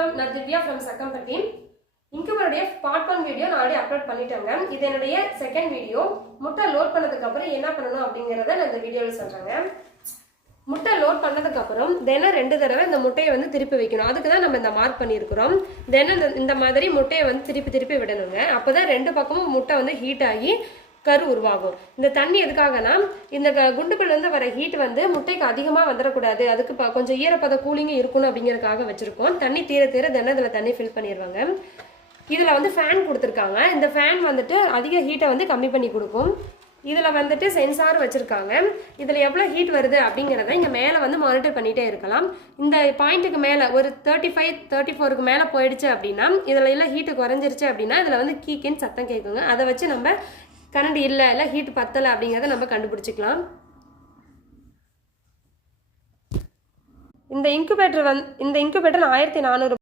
வணக்கம், நான் திவ்யா ஃப்ரம் சக்கம்பட்டி. இன்குபேட்டருடைய பார்ட் 1 வீடியோ நான் ஆல்ரெடி அப்லோட் பண்ணிட்டேங்க. இது என்னுடைய செகண்ட் வீடியோ. முட்டை லோட் பண்ணதுக்கு அப்புறம் என்ன பண்ணணும் அப்படிங்கறத நான் இந்த வீடியோவில் சொல்றேங்க. முட்டை லோட் பண்ணதுக்கு அப்புறம் தினம் 2 தடவை இந்த முட்டையை வந்து திருப்பி வைக்கணும். அதுக்கு தான் நம்ம இந்த மார்க் பண்ணியிருக்கிறோம். தினம் இந்த மாதிரி முட்டையை வந்து திருப்பி விடணுங்க. அப்போதான் 2 பக்கமும் முட்டை வந்து ஹீட் ஆகி கரு உருவாகும். இந்த தண்ணி எதுக்காகனா இந்த குண்டுக்குள்ள இருந்து வர ஹீட் வந்து முட்டைக்கு அதிகமாக வந்துடக்கூடாது, அதுக்கு கொஞ்சம் ஈரப்பத கூலிங்கும் இருக்கணும் அப்படிங்கிறதுக்காக வச்சிருக்கோம். தண்ணி தீர தினம் இதில் தண்ணி ஃபில் பண்ணிடுவாங்க. இதில் வந்து ஃபேன் கொடுத்துருக்காங்க. இந்த ஃபேன் வந்துட்டு அதிக ஹீட்டை வந்து கம்மி பண்ணி கொடுக்கும். இதில் வந்துட்டு சென்சார் வச்சுருக்காங்க. இதில் எவ்வளோ ஹீட் வருது அப்படிங்கிறத இங்கே மேலே வந்து மானிட்டர் பண்ணிகிட்டே இருக்கலாம். இந்த பாயிண்ட்டுக்கு மேலே ஒரு 35-34க்கு மேலே போயிடுச்சு அப்படின்னா, இதில் எல்லாம் ஹீட்டு குறைஞ்சிருச்சு அப்படின்னா இதில் வந்து கீக்கின்னு சத்தம் கேட்குங்க. அதை வச்சு நம்ம கரண்ட் இல்லை ஹீட் பத்தலை அப்படிங்கிறத நம்ம கண்டுபிடிச்சிக்கலாம். இந்த இன்குபேட்டர் 1400